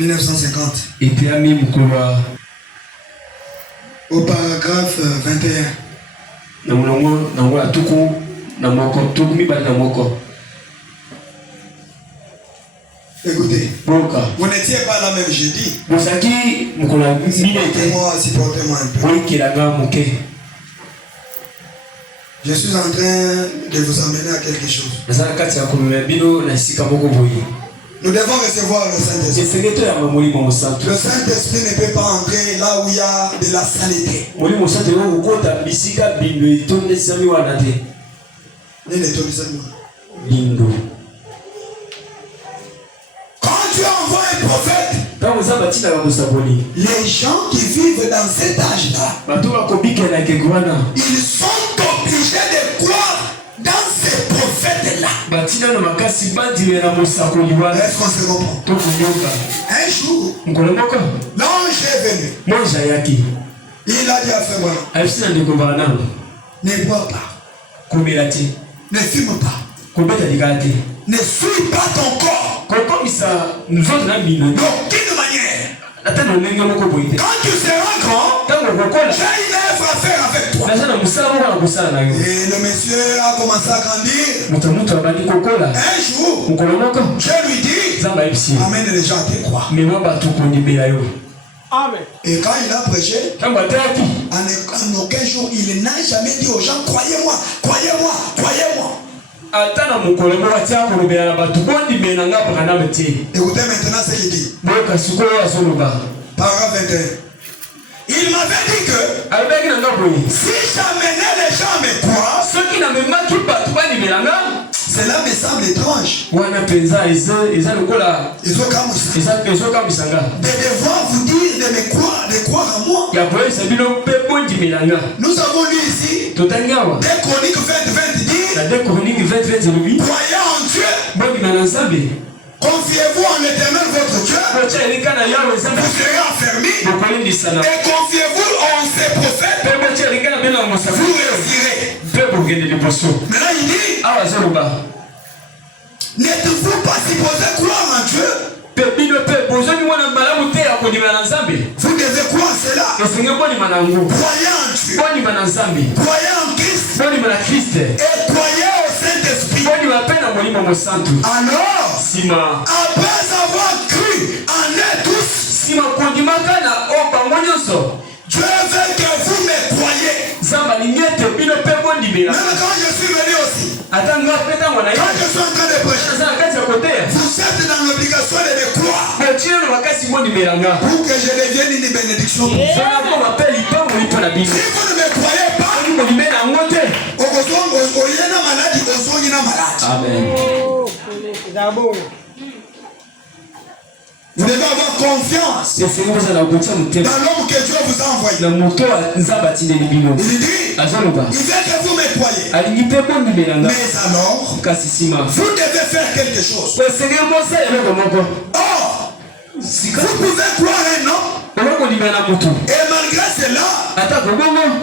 1950. Et puis à mi mukolo. Au paragraphe 21. Nango la tuku namoko tuku mi bali namoko. Écoutez, vous n'étiez pas là même jeudi. Supportez-moi un peu. Je suis en train de vous emmener à quelque chose. Nous devons recevoir le Saint-Esprit. Le Saint-Esprit ne peut pas entrer là où il y a de la saleté. Quand Dieu envoie un prophète, les gens qui vivent dans cet âge-là, ils sont obligés de croire dans ces prophètes-là. Est-ce qu'on se comprend? Un jour, l'ange est venu. Il a dit à Fébron, ne bois pas, ne fume pas, ne suis pas ton corps d'aucune manière. Quand tu seras grand, j'ai une œuvre à faire avec toi. Et le monsieur a commencé à grandir. Un jour, je lui dis, amène les gens à te croire. Amen. Et quand il a prêché, en aucun jour, il n'a jamais dit aux gens, croyez-moi, croyez-moi, croyez-moi. Écoutez maintenant ce qu'il dit. Paragraphe 21. Il m'avait dit que si j'amenais les gens à me croire, cela me semble étrange. De devoir vous dire de me croire, de croire à moi. Nous avons lu ici 2 Chroniques 20 dit croyez en Dieu. Confiez-vous en l'Éternel votre Dieu. Vous serez affermis. Et confiez-vous en ses prophètes. Vous réussirez. Maintenant il dit, n'êtes-vous pas supposé croire en Dieu? Vous devez croire cela. Croyez en Dieu. Croyez en Christ. Et croyez au Saint-Esprit. Alors, après avoir cru en eux tous, Dieu veut que vous me croyez. Même quand je suis venu aussi, quand je suis en train de prêcher, vous êtes dans l'obligation de me croire pour que je devienne une bénédiction pour vous. Si vous ne me croyez pas, Amen. Vous devez avoir confiance dans l'homme que Dieu vous a envoyé. Il dit, il veut que vous me croyez. Mais alors, vous devez faire quelque chose. Or, vous pouvez croire un homme, et malgré cela,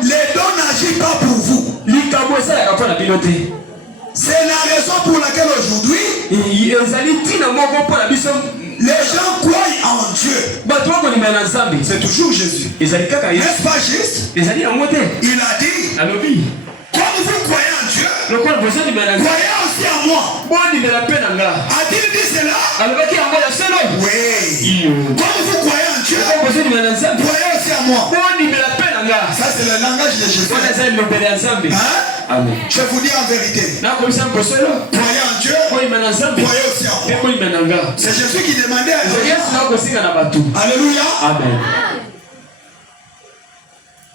les dons n'agissent pas pour vous. C'est la raison pour laquelle aujourd'hui, les gens croient en Dieu. C'est toujours Jésus. N'est-ce pas juste? Il a dit, comme vous croyez en Dieu, croyez aussi en moi. A-t-il dit cela? Oui. Comme vous croyez en Dieu, croyez aussi en moi. Ça c'est le langage de Jésus. Amen. Je vous dis en vérité. Croyez en Dieu, croyez aussi en moi. C'est Jésus qui demandait à Jésus. Alléluia. Amen.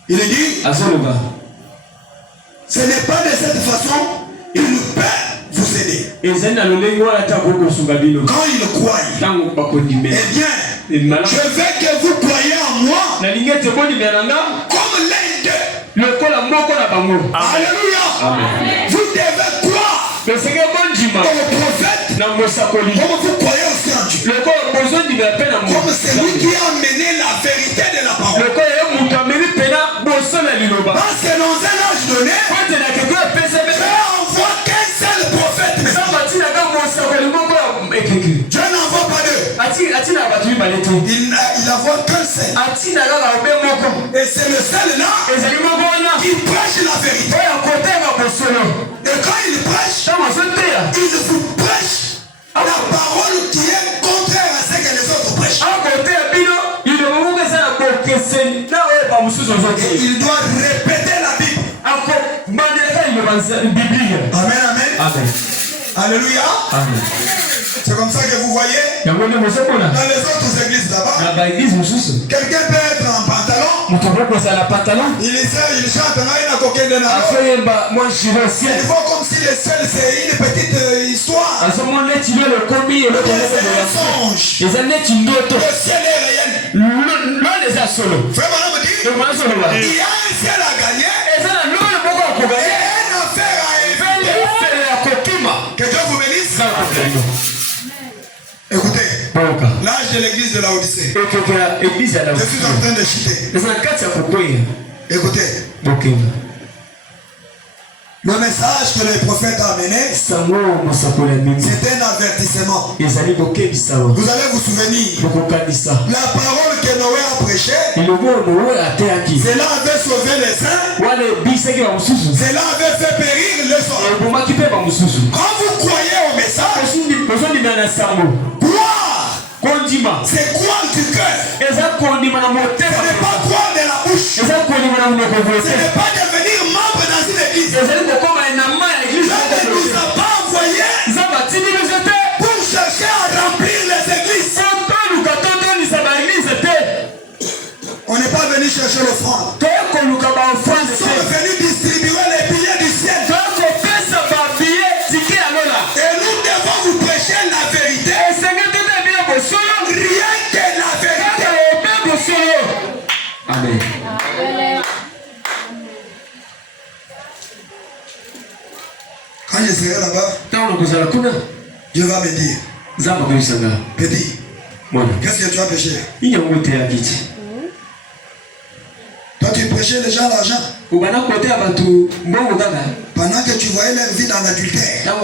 Il est dit, ce n'est pas de cette façon il peut vous aider. Quand il croit, eh bien, je veux que vous croyez en moi comme l'un d'eux. Alléluia. Vous devez croire au prophète comme vous croyez aussi en Dieu. Comme celui qui a amené la vérité de la parole. Parce que dans un âge donné, Dieu envoie qu'un seul prophète. Dieu n'envoie pas deux. il a voix qu'un seul. Et c'est le seul là qui prêche la vérité. Et quand il prêche, il vous prêche la parole qui est contraire à ce que les autres prêchent. Et il doit répéter la Bible. Amen, amen. Alléluia. C'est comme ça que vous voyez dans les autres églises là-bas, quelqu'un peut être en pantalon, il chante là, il a coquin de il voit comme si le ciel c'est une petite histoire. C'est un songe. Le ciel est réel. Frère Madame dit, il y a un ciel à gagner et une affaire à éviter. Que Dieu vous bénisse. Écoutez, l'âge de l'église de Laodicée. Je suis en train de chuter. Écoutez. Le message que le prophète a amené, c'était un avertissement. Vous allez vous souvenir, la parole que Noé a prêchée, cela avait sauvé les saints, cela avait fait périr les autres. Quand vous croyez au message, croire, c'est croire du cœur. Ce n'est pas croire de la bouche. Ce n'est pas devenir membre dans une église. Dieu ne nous a pas envoyés pour chercher à remplir les églises. On n'est pas venu chercher l'offrande. Nous sommes venus distribuer les billets du ciel. Et nous devons vous prêcher la vérité. Rien que la vérité. Amen. Quand je serai là-bas, Dieu va me dire, petit, qu'est-ce que tu as péché? Toi tu prêchais les gens l'argent. Pendant que tu voyais leur vie dans l'adultère.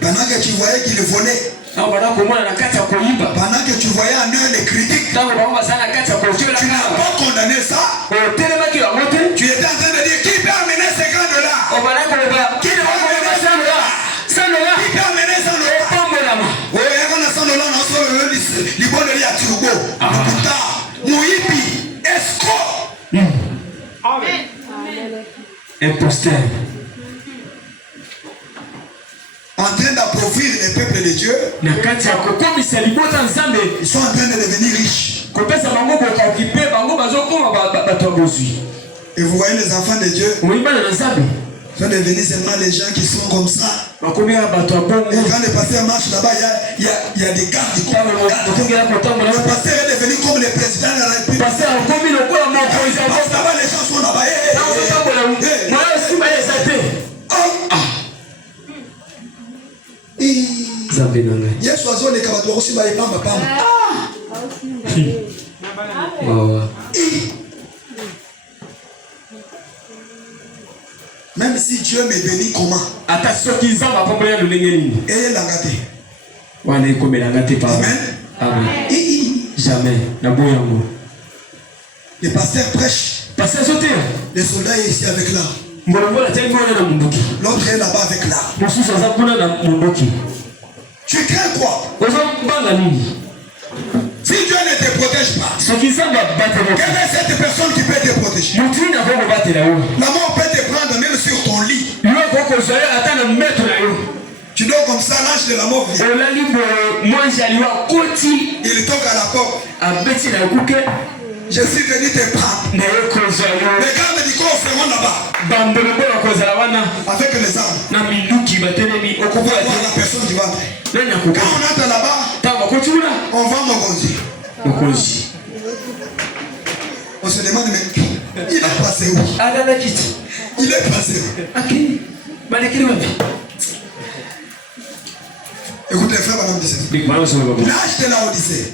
Pendant que tu voyais qu'ils volaient. Pendant que tu voyais en eux les critiques. Tu n'as pas condamné ça. Tu étais en train de dire qui peut amener ces gars-là? Qui peut amener ça là? Qui peut amener ça là? Oui, on a ça là, on a ça là, les bonnes liens à Turbo. Mouipi, escroc. Imposteur. En train d'appauvrir les peuples de Dieu. Ils sont en train de devenir riches. Et vous voyez les enfants de Dieu sont devenus seulement les gens qui sont comme ça. Et quand le pasteur marche là-bas, il y a des gardes qui courent. Le pasteur est devenu comme le président de la République. Là-bas, les gens sont là-bas. Yes, oiseau les cabatos aussi, bah, même si Dieu me bénit comment? Et il a gâté. Amen. Jamais. Le pasteur prêche. Les soldats est ici avec l'arme. L'autre est là-bas avec l'arme. Tu crains quoi? Si Dieu ne te protège pas, quelle est cette personne qui peut te protéger? La mort peut te prendre même sur ton lit. Tu dors comme ça, l'ange de la mort vient. Il toque à la porte. Je suis venu te prendre. Regarde du corps fermant là-bas. Avec les armes. On va voir la personne qui va entrer. Quand on entre là-bas, on va Mokonzi. On se demande mais il est passé où? Il est passé où? Écoutez frère, madame de l'âge de Laodicée.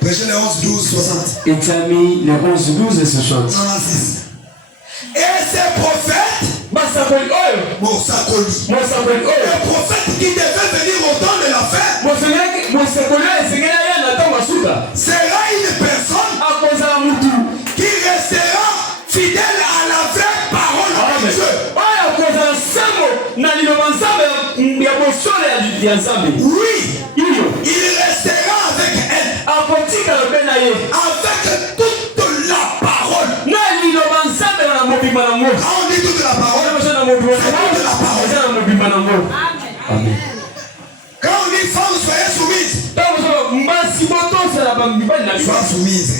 Prêchez les 11, 12, 60. Et t'as mis les 11, 12 et 60. 96. Et ces prophètes Le prophète qui devait venir au temps de la fin sera une personne qui restera fidèle à la vraie parole de Dieu. Oui, il restera avec elle, avec toute la parole. Quand on dit toute la parole, c'est toute la parole. Amen. Quand on dit femme, soyez soumise. Sois soumise.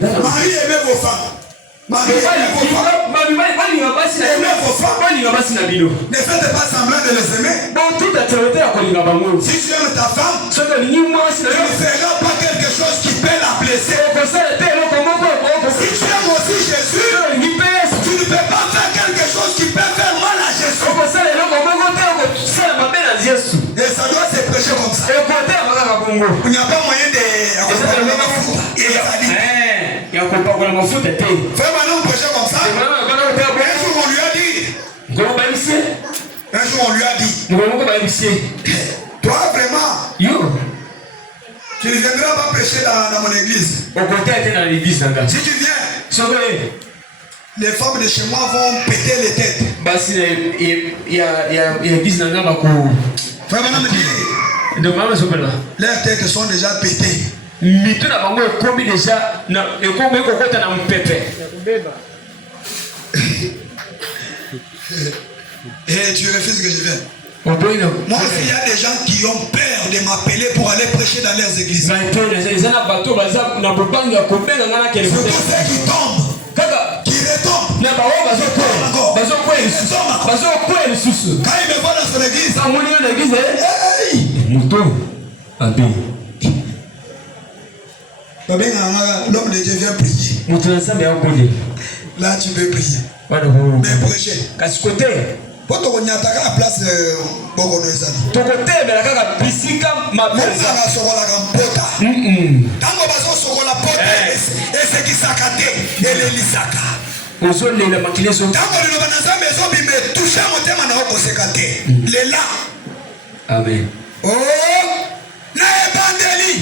Marie, aimez vos femmes. Marie, aimez vos femmes. Aimez vos femmes. Ne faites pas semblant de les aimer. Si tu aimes ta femme, tu ne feras pas quelque chose qui peut la blesser. Si tu aimes aussi Jésus, tu ne peux pas faire quelque chose qui peut faire mal à Jésus. Et ça doit se prêcher comme ça. Il n'y a pas moyen de... Frère Manon prêchait comme ça. Un jour on lui a dit, toi vraiment, tu ne viendras pas prêcher dans mon église. Si tu viens, les femmes de chez moi vont péter les têtes. Frère Manon me dit, leurs têtes sont déjà pétées. Et tu refuses que je vienne. Moi aussi, il y a des gens qui ont peur de m'appeler pour aller prêcher dans leurs églises. C'est pour ceux qui tombent, qui retombent. Quand ils me voient dans son église, l'homme de Dieu vient prier. Là, tu peux prier. Mais prêcher. Pour te connaître à la place de Bogono Ezali. Même dans la Sokola Pota. Tango baso Sokola Pota et ce qui s'accate et les lisaka. Tango le Banasa maison bime toucher mon thème na oko sekate. Les là. Amen. Oh, na ebandeli.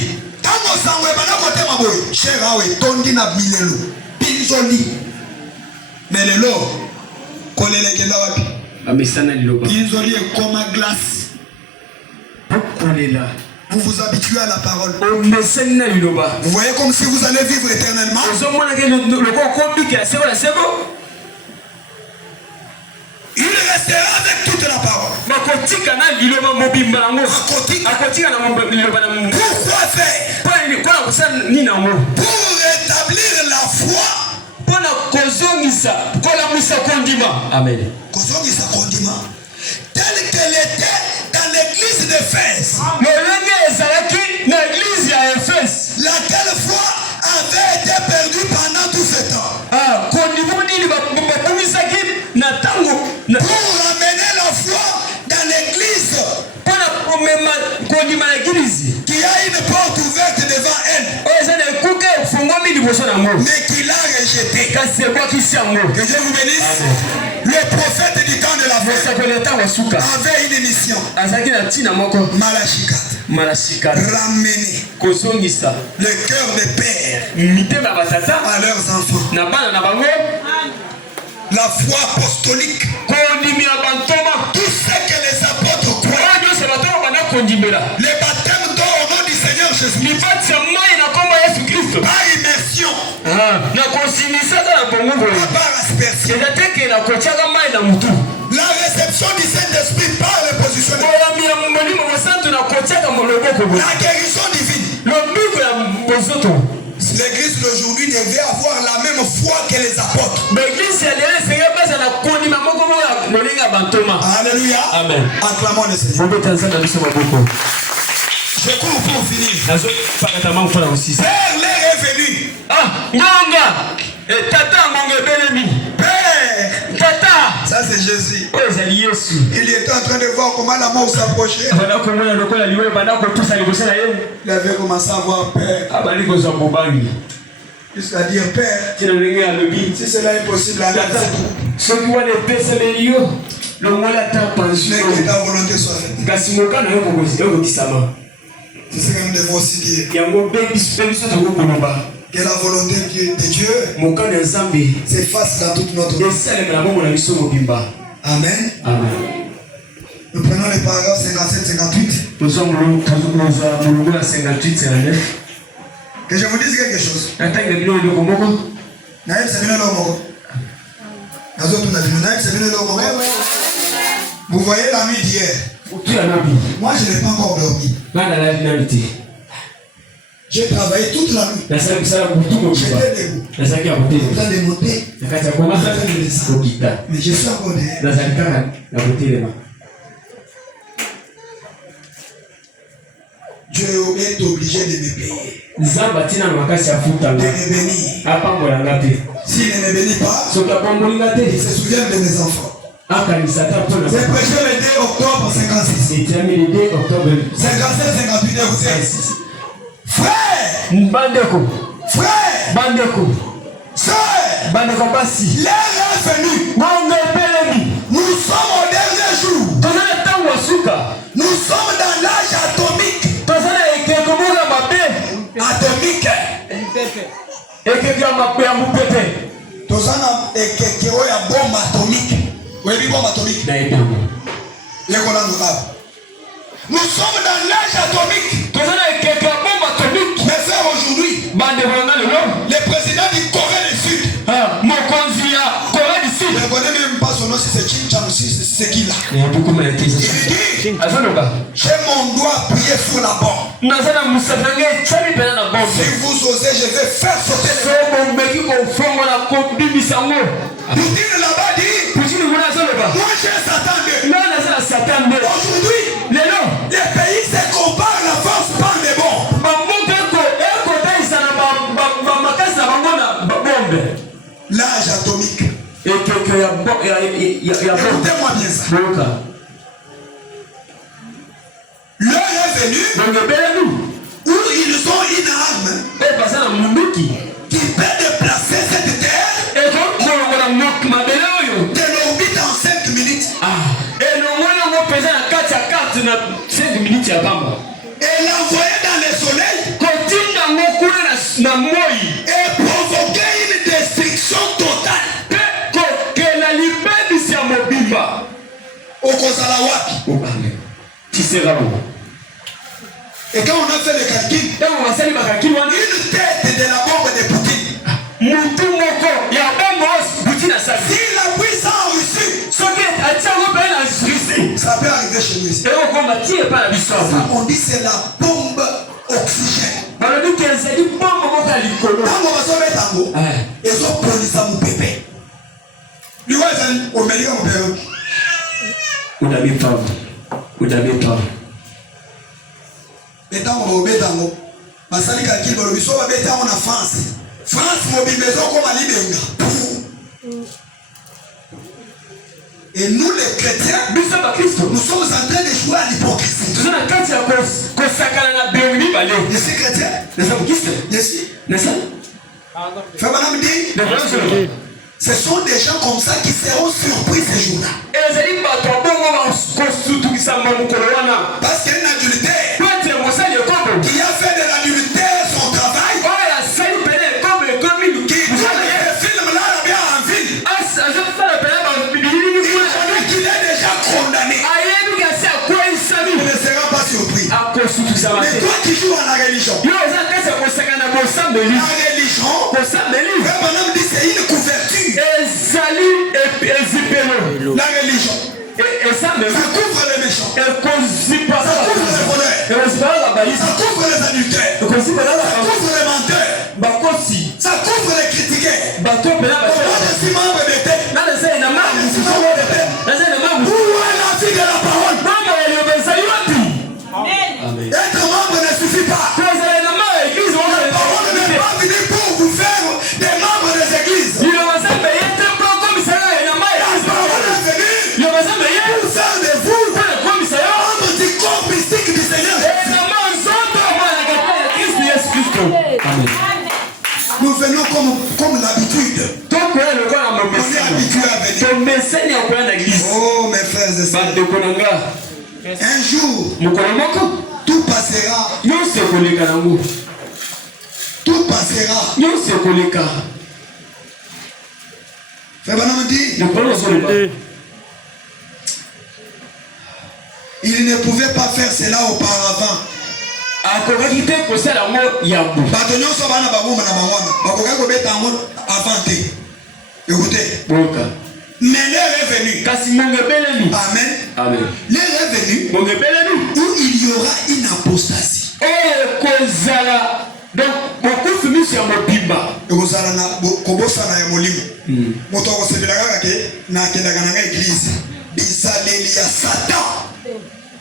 Tango sangwe bana ko thème boy. Chera we tondi na bilelo. Pinzoli. Mais le lo kolele kenda wapi? Isolé comme un glace. Vous vous habituez à la parole. Vous voyez comme si vous allez vivre éternellement. Il restera avec toute la parole. Pourquoi faire? Pour rétablir la foi. Amen. Tel qu'elle était dans l'église d'Éphèse. Laquelle foi avait été perdue pendant tout ce temps. Pour ramener la foi dans l'église. Qui a une porte ouverte devant elle. Mais qui l'a rejeté. Que Dieu vous bénisse. Le prophète du temps de la foi avait une mission. Malachikat. Ramener le cœur des pères à leurs enfants. La foi apostolique. Tout ce que les apôtres croient. Le baptême d'eau au nom du Seigneur Jésus. Par immersion. Par aspersion. La réception du Saint-Esprit par le positionnement. La guérison divine. L'église d'aujourd'hui devait avoir la même foi que les apôtres. Alléluia. Amen. Acclamons le Seigneur. Je cours pour finir. Père, l'air est venu. Père. Ça c'est Jésus. Il était en train de voir comment la mort s'approchait. Il avait commencé à voir Père. Jusqu'à dire Père. Si cela est possible, ce qui va les baisser les lieux, le moins la temps pension. Mais que ta volonté soit faite. C'est ce que nous devons aussi dire. Que la volonté de Dieu s'efface dans toute notre vie. Amen. Amen. Nous prenons les paragraphes 57-58. Nous sommes au 58-59. Que je vous dise quelque chose. Vous voyez la nuit d'hier. Moi je n'ai pas encore dormi. J'ai travaillé toute la nuit. J'étais debout. En train de monter. Mais je suis encore derrière. Dieu est obligé de me payer. De me bénir. S'il ne me bénit pas, il se souvient de mes enfants. J'ai prêché le 2 octobre 56. 57-58, vous êtes. Frère! Frère! Sœur! L'heure est venue. Nous sommes au dernier jour. Nous sommes dans l'âge atomique. Atomique. Tozana ekekeo ya bombe atomique. Oui, bombe atomique. Nous sommes dans l'âge atomique. Mais frère, aujourd'hui, le président du Corée du Sud. Je ne connais même pas son nom, si c'est Kim Jong-un, si c'est qui là. Il dit, j'ai mon doigt appuyé sur la bombe. Si vous osez, je vais faire sauter les bombes. Poutine là-bas dit, moi j'ai Satan. Aujourd'hui, les pays se comparent la force par des bombes. L'âge atomique. Écoutez-moi bien ça. L'heure est venue où ils ont une arme qui peut déplacer cette terre de l'orbite en 5 minutes. Et l'envoyer dans le soleil et provoquer une destruction totale. Et quand on a fait le calcul, une tête de la bombe de Poutine, si la puissance en Russie, ça peut arriver chez nous ici. On dit c'est la bombe oxygène. Et nous les chrétiens, nous sommes en train de jouer à l'hypocrisie. Je suis chrétien. Je suis. Frère Madame dit, ce sont des gens comme ça qui seront surpris ce jour-là. Parce qu'il y a un adultère qui a fait de l'adultère son travail, qui filme là bien en ville. Il est déjà condamné. Il ne sera pas surpris. Mais toi qui joues à la religion, frère Madame dit c'est une couverture. La religion, ça couvre les méchants, ça couvre les voleurs, ça couvre les adultères, ça couvre les menteurs, ça couvre les critiqués. Moi je suis membre de tête. Où est la vie de la parole? Être membre ne suffit pas. La parole n'est pas venue pour vous faire des membres des églises. La parole est venue pour faire de vous membres du corps mystique du Seigneur. Nous venons Oh mes frères et sœurs. Un jour, tout passera. Tout passera. Frère Branham dit, il ne pouvait pas faire cela auparavant. Écoutez. Mais l'heure est venue. Amen. Amen. L'heure est venue où il y aura une apostasie. Donc, beaucoup de familles sont mobimba.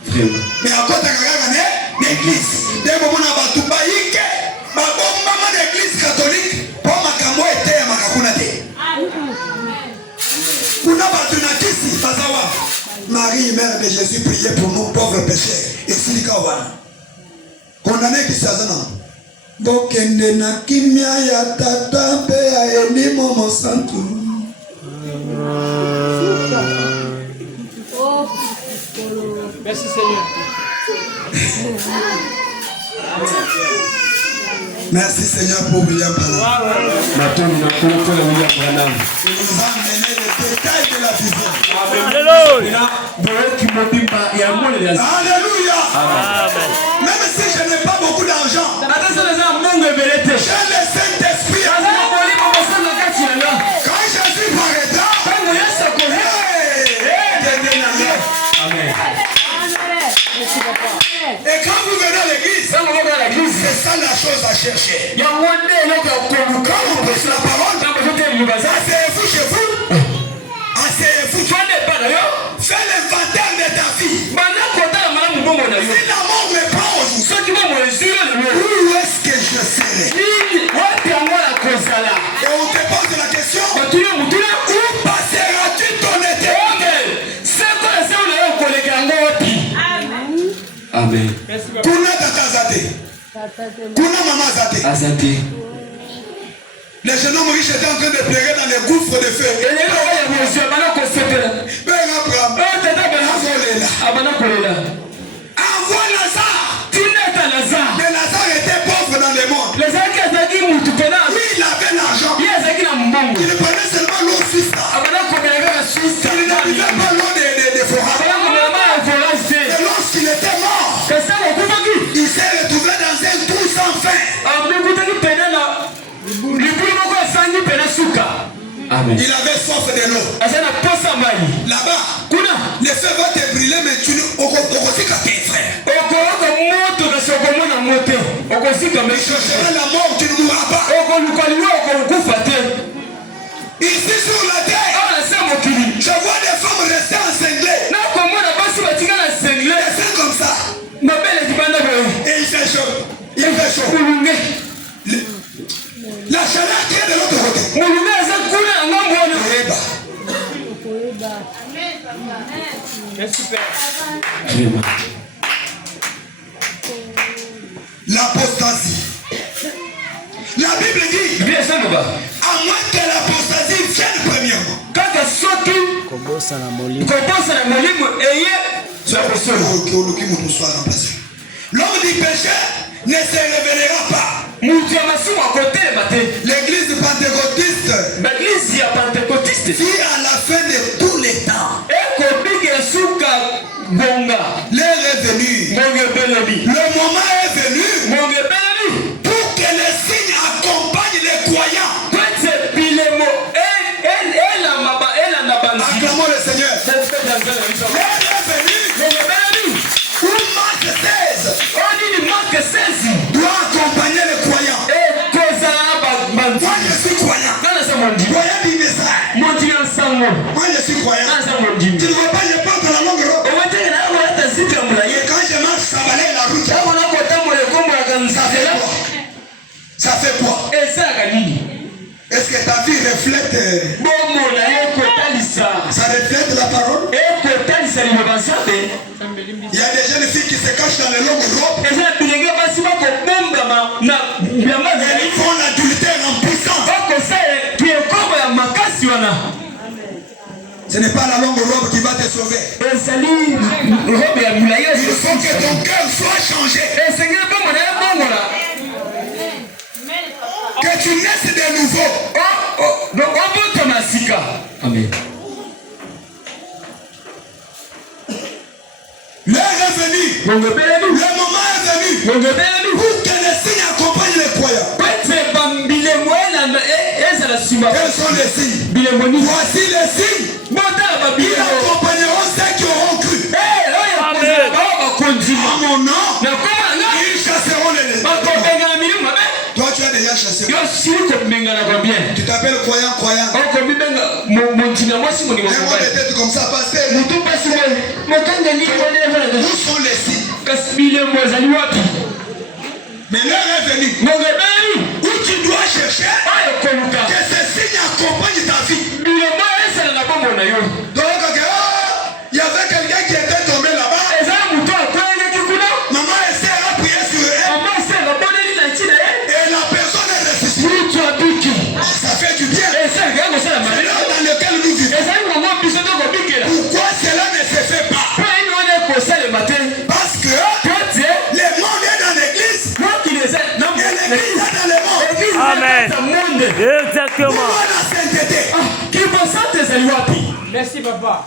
Mais à côté de l'église, des moments où l'église catholique, pour ma camo était à ma capunate. Marie, mère de Jésus, priez pour nous pauvres pécheurs. Et si condamné qui s'azana. Bokende na kimia ya tata pe ya elimo mosantu. Merci Seigneur. Merci Seigneur pour William Branham. Il nous a amené les détails de la vision. Alléluia. Alléluia. Amen. Même si je n'ai pas beaucoup d'argent, j'ai le Saint-Esprit. Quand Jésus paraîtra, et quand vous venez à l'église, c'est ça la chose à chercher. Quand on prêche la parole, asseyez-vous chez vous. Asseyez-vous. Fais l'inventaire de ta vie. Si l'amour me prend aujourd'hui, où est-ce que je serai? Et on te pose la question, où passeras-tu ton été? Amen. Kuna tata zate. Kuna mama zate. Les jeunes hommes riches étaient en train de pleurer dans les gouffres de feu. Envoie Lazare. Mais Lazare était pauvre dans le monde. Oui, il avait l'argent. Il ne prenait seulement l'eau suisse. Il n'arrivait pas l'eau des forages. Et lorsqu'il était mort, il s'est retrouvé dans un trou sans fin. Amen. Il avait soif de l'eau. Là-bas, le feu va te brûler, mais tu ne tes frères. Il cherchera la mort, tu ne mourras pas. Ici sur la terre, je vois des femmes rester encinglées. Elles sont comme ça. Et il fait chaud. La chaleur qui est de l'autre côté. L'apostasie. La Bible dit, à moins que l'apostasie vienne premièrement. L'homme du péché ne se révélera pas. L'église pentecôtiste dit à la fin de tous les temps, l'heure est venue, le moment est venu pour que les signes accompagnent les croyants. Acclamons le Seigneur. L'heure est venue où Marc 16 doit accompagner les croyants. Moi je suis croyant. Croyant du message. Moi je suis croyant. Tu ne vois pas, je porte la longue robe. Et quand je marche, ça balaye la route. Ça fait quoi? Est-ce que ta vie reflète? Ça reflète la parole? Il y a des jeunes filles qui se cachent dans les longues robes. Ils font l'adultère en puissance. Ce n'est pas la longue robe qui va te sauver. Il faut que ton cœur soit changé. Que tu naisses de nouveau. Amen. L'heure est venue. Le moment est venu. Pour que les signes accompagnent les croyants. Quels sont les signes? Voici les signes. Ils accompagneront ceux qui auront cru. En mon nom, ils chasseront les lézards. Toi, tu as déjà chassé. Tu t'appelles croyant. Et moi, peut-être comme ça, pasteur. Où sont les signes? Mais l'heure est venue où tu dois chercher que ces signes accompagnent ta vie. Donc, il y avait quelqu'un qui était tombé là-bas. Maman essaie à prier sur elle. Et la personne est ressuscitée. Ça fait du bien. C'est l'heure dans lequel nous vivons. Pourquoi cela ne se fait pas? Parce que le monde est dans l'église. Et l'église est dans le monde. Amen. Exactement. Merci papa.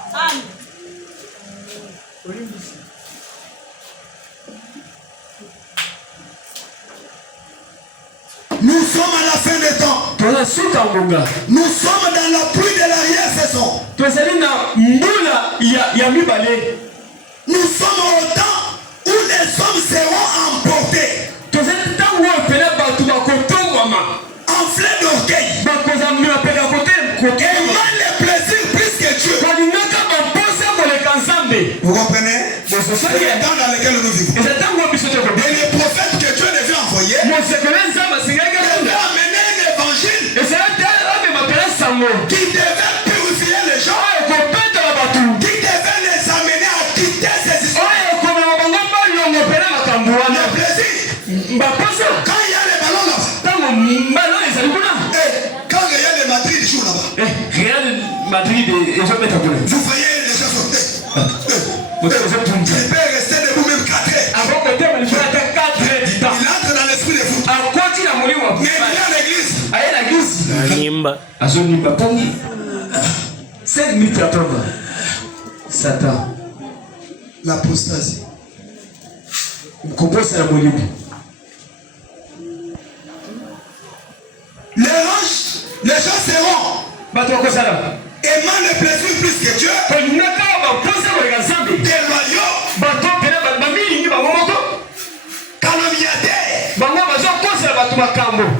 Nous sommes à la fin des temps. Nous sommes dans la pluie de l'arrière-saison. Nous sommes au temps où les hommes seront emportés. Enflés d'orgueil. Et mal les plaisirs plus que Dieu. Vous comprenez? C'est le temps dans lequel nous vivons. Et les prophètes que Dieu devait envoyer devaient amener un évangile qui devait purifier les gens, qui devait les amener à quitter ces histoires. Le plaisir. Quand il y a les ballons là-bas, quand il y a les Madrid jouent là-bas, vous voyez les gens sauter. Il peut rester debout même 4 heures. Il entre dans l'esprit de foot. Mais il vient à l'église. Satan. L'apostasie. Les gens seront aimant le plaisir plus que Dieu, déloyaux, calomniateurs,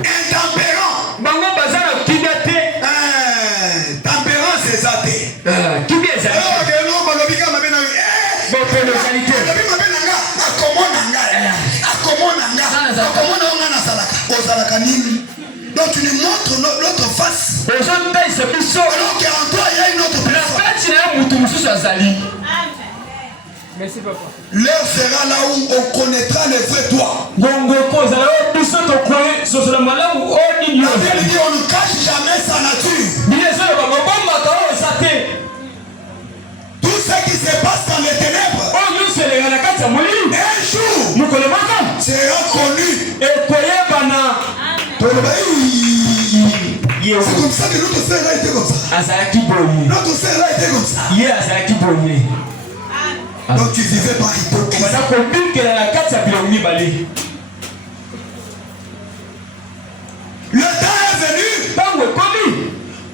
intempérants. Tempérance c'est athée. Donc tu nous montres notre face. Alors qu'en toi il y a une autre personne. Merci papa. L'heure sera là où on connaîtra le vrai toi. La Bible dit on ne cache jamais sa nature. Tout ce qui se passe dans les ténèbres, un jour sera connu. C'est comme ça que notre frère là était comme ça. Notre frère là était comme ça. Donc tu vivais par hypocrisie. Le temps est venu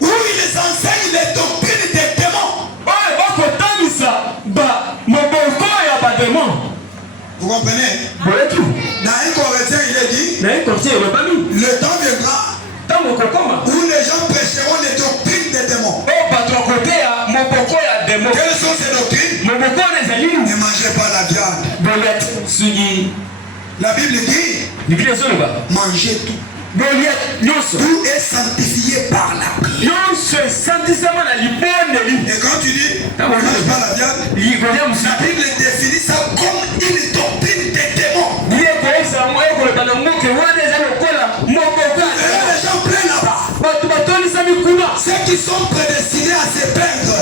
où ils enseignent les doctrines des démons. Vous comprenez? Dans un Corinthien il est dit, le temps viendra où les gens prêcheront les doctrines des démons. Quelles sont ces doctrines? Ne mangez pas la viande. La Bible dit, mangez tout. Tout est sanctifié par la prière. Et quand tu dis, ne mange pas la viande, la Bible définit ça comme une doctrine des démons. Et les gens pleins là-bas. Ceux qui sont prédestinés à se perdre.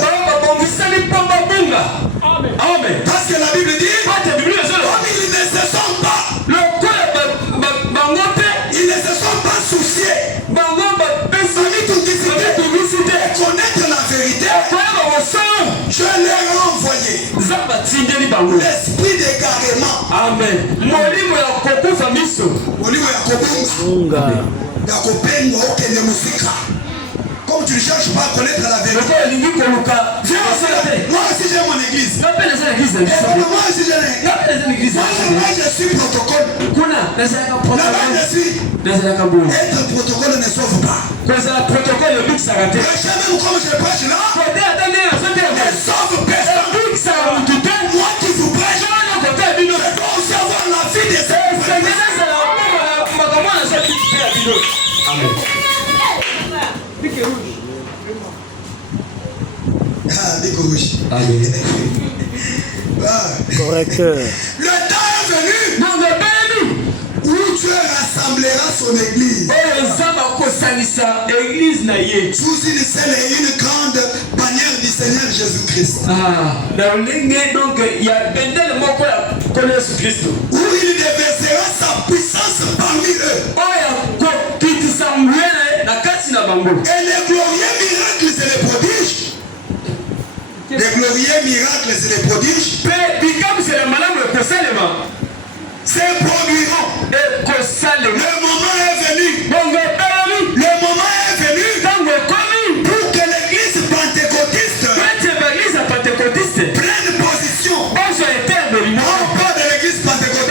l'esprit d'égarement. Amen. Molimo ya kokufa miso. Molimo ya kobenga. Ya kobenga okende musika. Comme tu ne cherches pas à connaître la vérité. Moi aussi j'ai mon église. Moi aussi j'ai l'église. Moi je suis protocole. Là-bas je suis. Être protocole ne sauve pas. Le chemin comme je prêche là ne sauve personne. Moi qui vous prêche, je dois aussi avoir la vie des autres. Amen. Correcteur. Le temps est venu où Dieu rassemblera son église sous une seule et une grande bannière du Seigneur Jésus-Christ. Où il déversera sa puissance parmi eux. Et les glorieux miracles et les prodiges. Les glorieux miracles et les prodiges se produiront. Le moment est venu. Le moment est venu pour que l'église pentecôtiste prenne position. On parle de l'église pentecôtiste.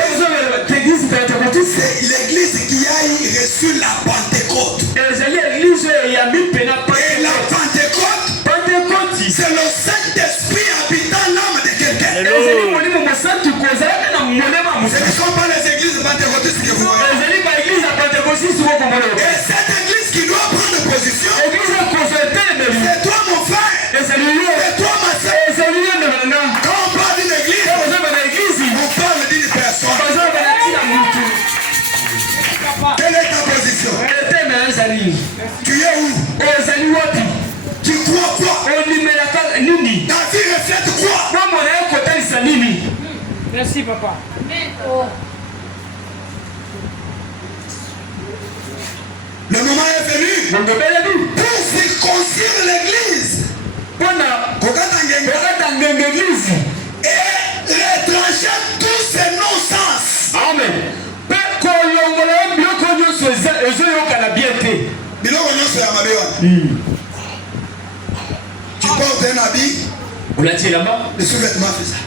C'est l'église qui a reçu la Pentecôte. Et la Pentecôte, c'est le Saint-Esprit habitant l'âme de quelqu'un. Ce ne sont pas les églises pentecôtistes que vous voyez. Et cette église qui doit prendre position, c'est toi mon frère, c'est toi ma soeur. Quand on parle d'une église, on parle d'une personne. Quelle est ta position? Tu es où? Tu crois quoi? Ta vie reflète quoi? Merci, papa. Le moment est venu pour circoncire l'église et retrancher tous ces non-sens. Amen. Tu portes un habit, le sous-vêtement fait ça.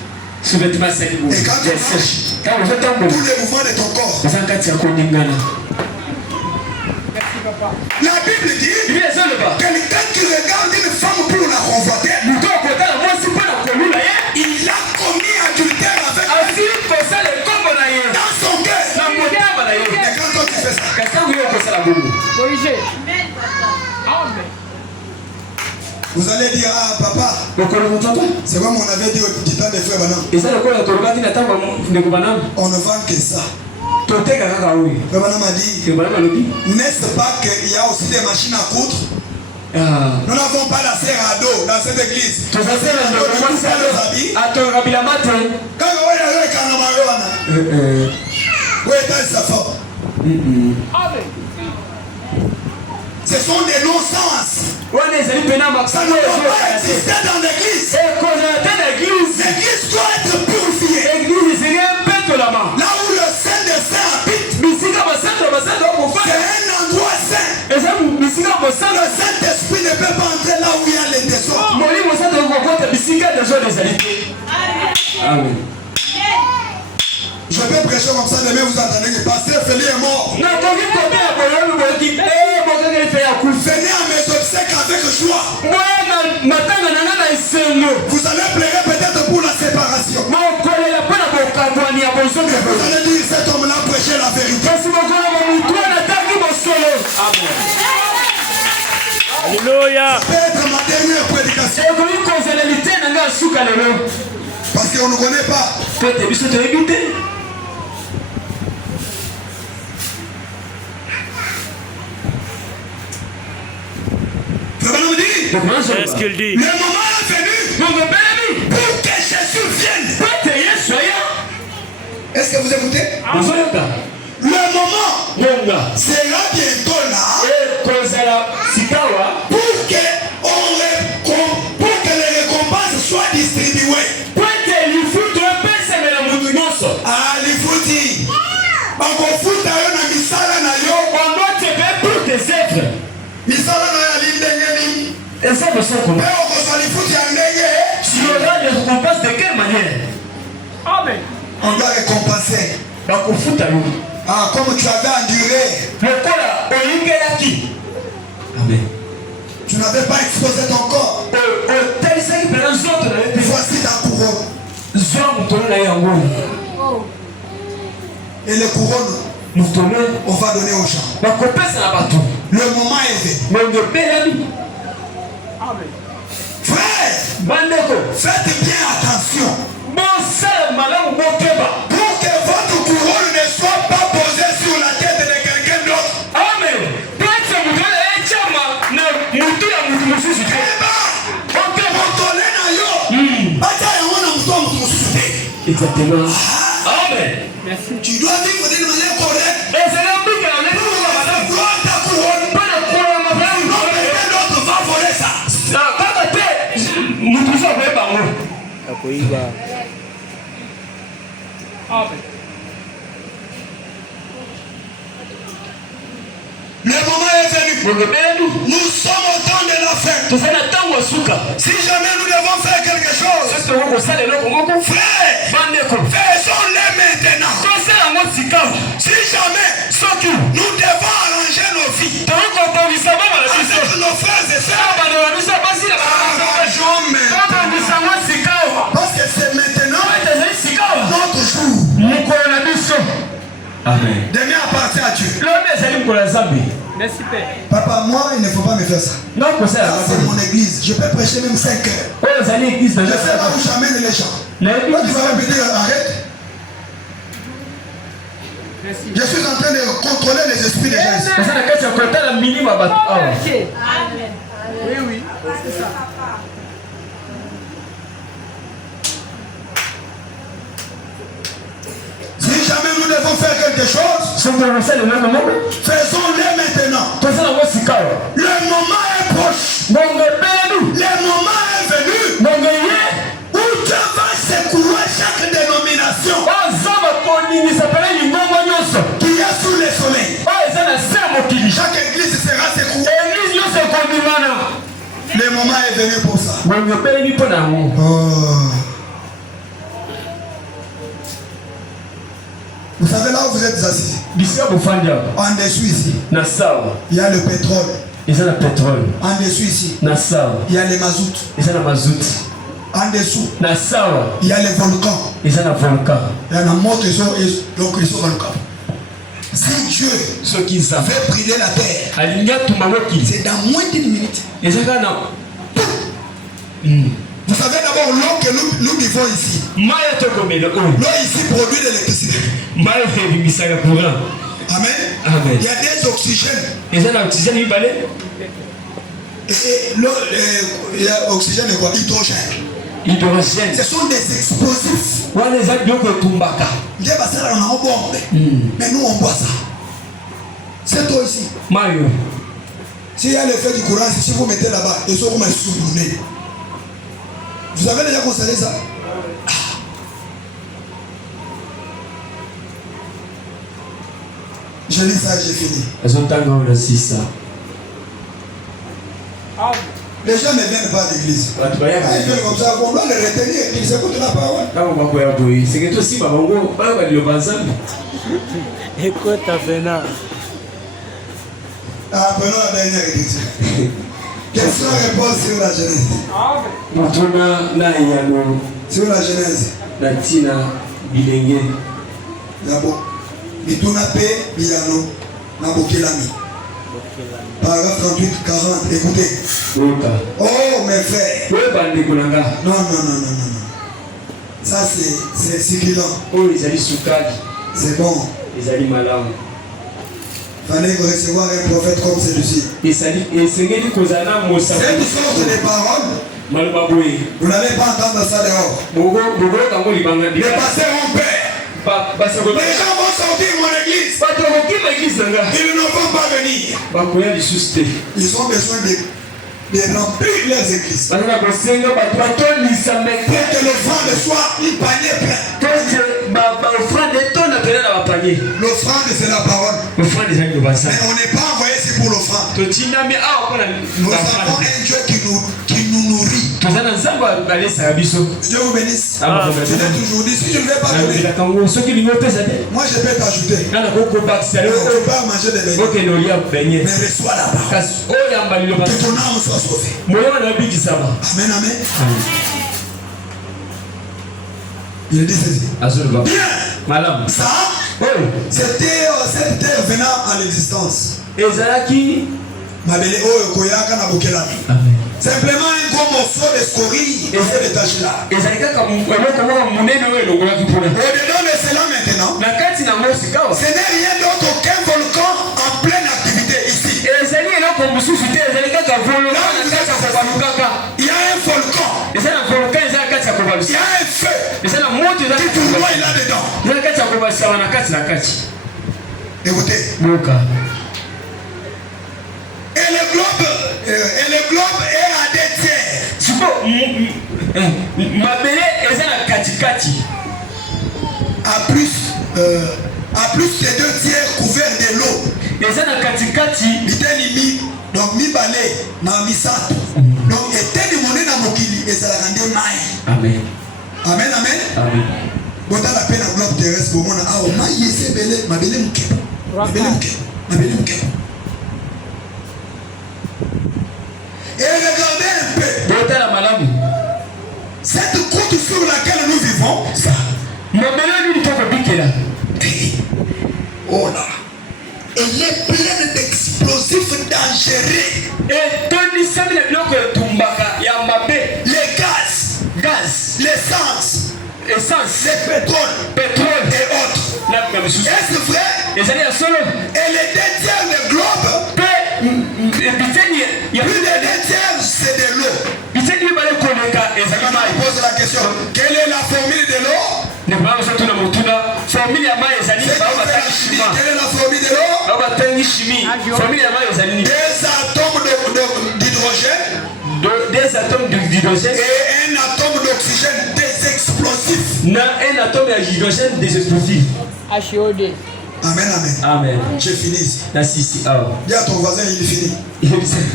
Et quand tu marches, tous les mouvements de ton corps. Merci, papa. La Bible dit quelqu'un qui regarde une femme pour la convoiter, il a commis adultère avec elle dans son cœur. Et quand toi tu fais ça, Corrigez. Amen. vous allez dire ah papa, c'est comme on avait dit au petit temps des frères Banam, on ne vend que ça. Frère Banam a dit, n'est-ce pas qu'il y a aussi des machines à coudre? Nous n'avons pas la serre à dos dans cette église. La serre à dos, nous faisons les habits. Quand on est avec un homme, où est sa femme? Amen. Ce sont des non-sens. Ça ne doit pas exister dans l'église. L'église doit être purifiée. Là où le Saint des Saints habite, c'est un endroit saint. Le Saint-Esprit ne peut pas entrer là où il y a les désordres. Amen. Je peux prêcher comme ça, demain vous entendez que Pasteur Félix est mort. Venez à mes obsèques avec joie. Vous allez pleurer peut-être pour la séparation. Vous allez dire cet homme-là prêchait la vérité. Alléluia. Ça peut être ma dernière prédication. Parce qu'on ne connaît pas. Qu'est-ce qu'il dit? Le moment est venu pour que Jésus vienne. Est-ce que vous écoutez? Le moment sera bientôt là pour que les récompenses soient distribuées. ne sont comment. Tu auras les récompenses de quelle manière? Amen. On doit récompenser. Ah, comme tu avais enduré. Amen. Tu n'avais pas exposé ton corps. Voici ta couronne. Et les couronnes, on va donner aux gens. Le moment est venu. Amen. Frère, faites bien attention. Pour que votre couronne ne soit pas posée sur la tête de quelqu'un d'autre. Amen. Exactement. Amen. Merci. Tu dois vivre d'une manière correcte. Et c'est la boucle. Voir ta couronne. Non, quelqu'un d'autre va voler ça. Amen. Le moment est venu. Nous sommes au temps de la fin. Si jamais nous devons faire quelque chose, frère, faisons-le maintenant. Si jamais nous devons arranger nos vies avec nos frères et sœurs, arrangeons maintenant. Parce que c'est maintenant notre jour. Amen. Demain appartient à Dieu. Merci Père. Papa, moi, il ne faut pas me faire ça. Ça, c'est mon église. Je peux prêcher même 5 heures. Je sais là où j'amène les gens. Toi, tu vas répéter, arrête. Merci. Je suis en train de contrôler les esprits des gens ici. Ok. Oui, oui. C'est ça. Si jamais nous devons faire quelque chose, faisons-le maintenant. Le moment est proche. Le moment est venu où Dieu va secouer chaque dénomination qui est sous le soleil. Chaque église sera secouée. Le moment est venu pour ça. Oh. Vous savez là où vous êtes assis, en dessous ici, il y a le pétrole. En dessous ici, il y a le mazout. En dessous, il y a les volcans. Il y a la mort qui sont donc ils sont volcans. Si Dieu fait brûler la terre, c'est dans moins d'une minute. Vous savez d'abord l'eau que nous vivons ici. L'eau ici produit de l'électricité. Amen. Il y a des oxygènes. Et l'eau, il y a oxygène et quoi? Hydrogène. Ce sont des explosifs. Mais nous on boit ça. C'est toi ici. S'il y a l'effet du courant, si vous mettez là-bas, ils sont comme un sous-boulé. Vous avez déjà constaté ça? Je lis ça et j'ai fini. Les gens ne viennent pas à l'église. Ils viennent comme ça, on doit les retenir. Ils écoutent la parole. Écoute, Abena. Prenons la dernière écriture. Question-réponse sur la Genèse. Sur la Genèse. D'abord, Mituna P. Bilano, Nabokelami. Paragraphe 38, 40. Écoutez. Oh, mes frères. Non. Ça, c'est succulent. C'est bon. Fallait recevoir un prophète comme celui-ci. Cette sorte de paroles, vous n'allez pas entendre ça dehors. Les pasteurs ont peur. Les gens vont sortir mon église. Ils ne vont pas venir. Ils ont besoin de remplir leurs églises. Pour que l'offrande soit une panier plein. L'offrande c'est la parole. Mais on n'est pas envoyé ici pour l'offrande. Nous avons un Dieu qui nous nourrit. Dieu vous bénisse. Je l'ai toujours dit, si je ne vais pas donner, moi je peux t'ajouter. Tu peux manger des beignets, mais reçois la parole. Que ton âme soit sauvée. Amen, amen. Il dit ceci. Bien. Ça, c'était cette terre venant à l'existence. Simplement un gros morceau de scorie et cette étage-là. Au-dedans de cela maintenant, ce n'est rien d'autre qu'un volcan en pleine activité ici. Il y a un volcan. Il y a un feu. Qui tournoie là-dedans. Écoutez. Et le globe est à 2 tiers. À plus de 2 tiers couverts de l'eau. Donc mi balé na mi sato. Donc était de monnaie na mokili et ça la rendait maï. Amen. Amen, amen. Amen. Bota la peine à globe terrestre pour mon ah ma yese belé ma belé mke. Ma belé mke. Et regardez un peu. Cette croûte sur laquelle nous vivons, ça. Oh là. Elle est pleine d'explosifs dangereux. Les gaz, l'essence, le pétrole et autres. Est-ce vrai? Et les 2 tiers du globe, plus de 2 tiers c'est de l'eau. Je pose la question, quelle est la formule de l'eau? Quelle est la formule de l'eau? 2 atomes d'hydrogène et un atome d'oxygène, des explosifs. Un atome d'hydrogène, des explosifs. HOD. Amen, amen. Amen. J'ai fini ici. Dis à ton voisin, il est fini. Il est fini.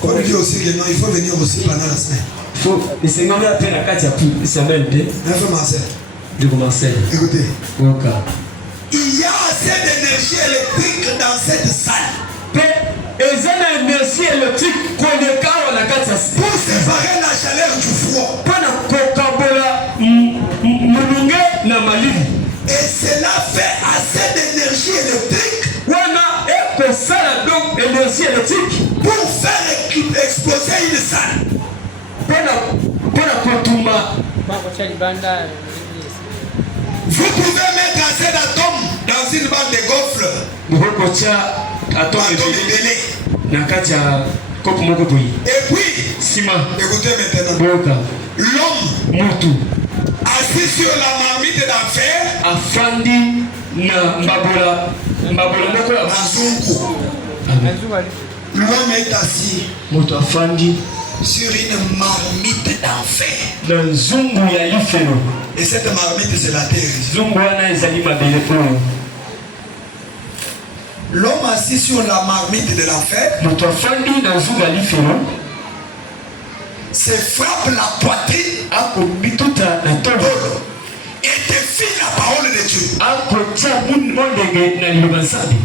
Faut lui dire aussi que non, il faut venir aussi pendant la semaine. Il faut commencer. Écoutez. Il y a assez d'énergie électrique dans cette salle. Pour séparer la chaleur du froid. Et cela fait assez d'énergie électrique pour faire exploser une salle. Vous pouvez mettre assez d'atomes dans une bande de gonfle. Et puis, écoutez maintenant, l'homme assis sur la marmite d'enfer, l'homme est assis sur une marmite d'enfer. Et cette marmite c'est la terre. L'homme assis sur la marmite de l'enfer se frappe la poitrine et défie la parole de Dieu,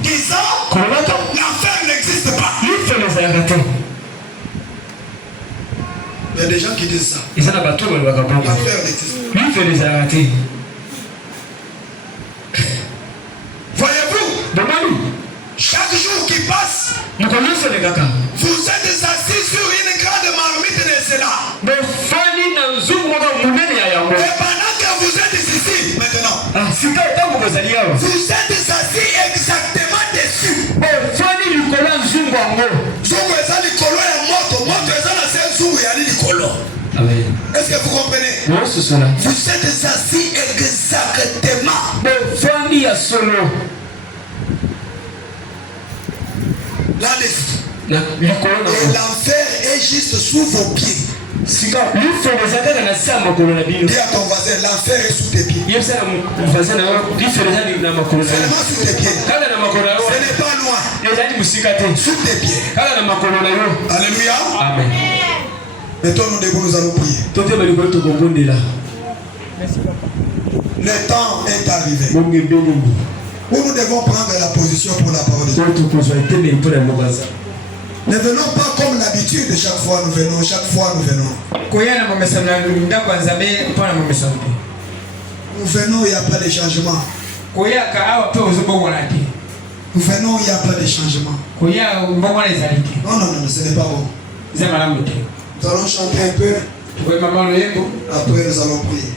disant l'enfer n'existe pas. Il y a des gens qui disent ça. L'enfer n'existe pas. Voyez-vous, chaque jour qui passe, vous êtes assis sur une grande marmite de cela. Et pendant que vous êtes ici maintenant, vous êtes assis exactement dessus. Est-ce que vous comprenez? Vous êtes assis exactement. Là-dessus. Et l'enfer est juste sous vos pieds. Sika, lui fait des attaques na sama makolo na bino. Dis à ton voisin, l'enfer est sous tes pieds. Yebisa na voisin na lui fait des attaques na makolo. Seulement sous tes pieds. Kala na makolo na yo. Ce n'est pas loin. Ezali musika te. Sous tes pieds. Kala na makolo na yo. Alléluia. Amen. Maintenant nous allons prier. Tote bali ko to kongondela. Merci papa. Le temps est arrivé. Mongembe mungu. Où nous devons prendre la position pour la parole de Dieu. Ne venons pas comme l'habitude, chaque fois nous venons. Nous venons, il n'y a pas de changement. Nous venons, il n'y a pas de changement. Non, ce n'est pas bon. Nous allons chanter un peu. Après nous allons prier.